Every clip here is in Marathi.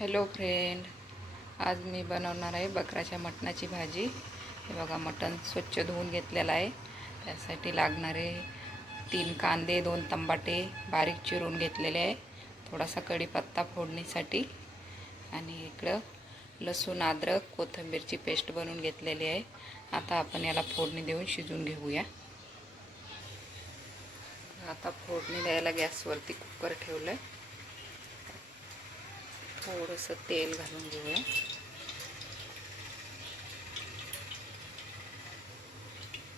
हॅलो फ्रेंड, आज मी बनवणार आहे बकराच्या मटणाची भाजी। हे बघा, मटण स्वच्छ धुवून घेतलेलं आहे। त्यासाठी लागणारे 3 कांदे, 2 टमाटे बारीक चिरून घेतलेले आहे, थोडासा कढीपत्ता फोडणीसाठी, आणि इकडं लसूण, अद्रक, कोथिंबीरची पेस्ट बनवून घेतलेली आहे। आता आपण याला फोडणी देऊन शिजवून घेऊया। आता फोडणी द्यायला गॅसवरती कुकर ठेवलं आहे। थोडंसं तेल घालून घेऊया।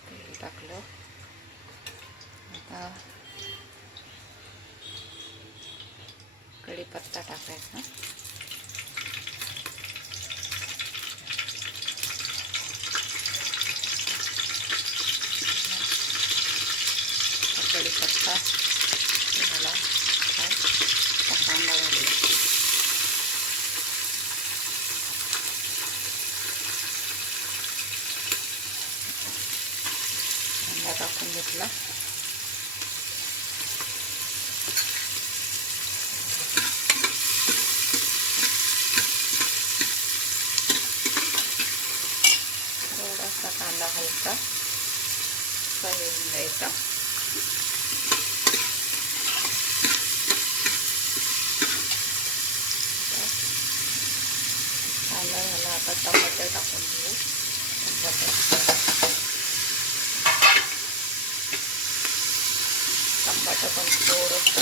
तेल टाकलं, आता कढीपत्ता टाकायचा। कढीपत्ता झाला, कांदा घालूया। कांदा टाकून घेतला, थोडासा कांदा हलका तळून द्यायचा। कांदा झाला, आता टमाटर टाकून घेऊ। टमाटर पण थोडंसं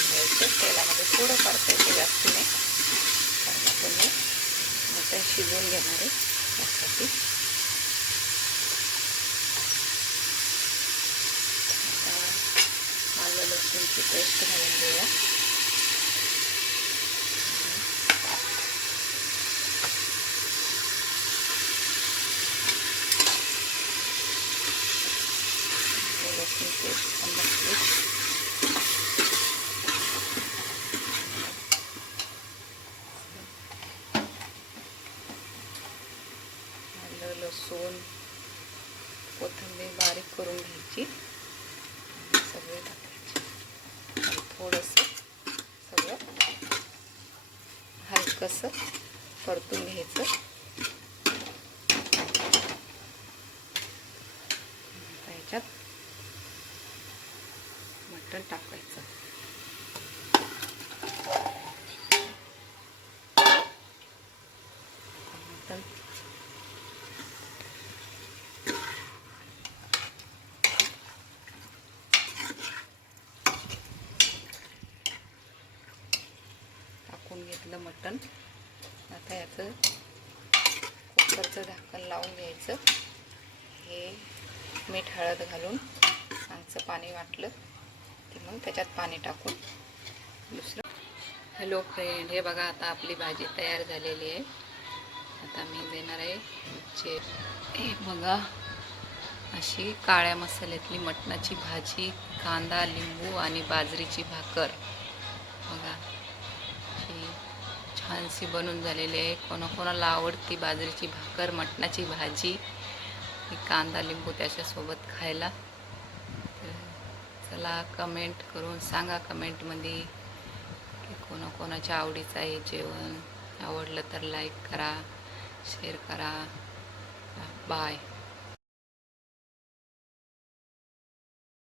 घ्यायचं तेलामध्ये, थोडं परतायचं, जास्त नाही, कारण आपण मटण शिजवून घेणार आहे त्यासाठी। आता आलं लसूणची पेस्ट घालून घेऊया। लसूण पेस्ट पण घातली, लसूण, कोथिंबीर बारीक करून घ्यायची, सगळे टाकायचे, आणि थोडंसं सगळं हलकंसं परतून घ्यायचं। ह्याच्यात मटण टाकायचं। मटण टाकून घेतलं मटण। आता याचं कुकरचं झाकण लावून घ्यायचं। हे मीठ हळद घालून चांगलं पाणी वाटलं की मग त्याच्यात पाणी टाकून दुसरं। हॅलो फ्रेंड, हे बघा, आता आपली भाजी तयार झालेली आहे। आता मी देणार आहे हे बघा, अशी काळ्या मसाल्यातली मटणाची भाजी, कांदा, लिंबू आणि बाजरीची भाकर। बघा, ही छानशी बनून झालेली आहे। कोणाकोणाला आवडती बाजरीची भाकर, मटणाची भाजी, कांदा लिंबू त्याच्यासोबत खायला। तर चला, कमेंट करून सांगा कमेंटमध्ये की कोणाकोणाच्या आवडीचं आहे जेवण। आवडलं तर लाईक करा, शेअर करा। बाय।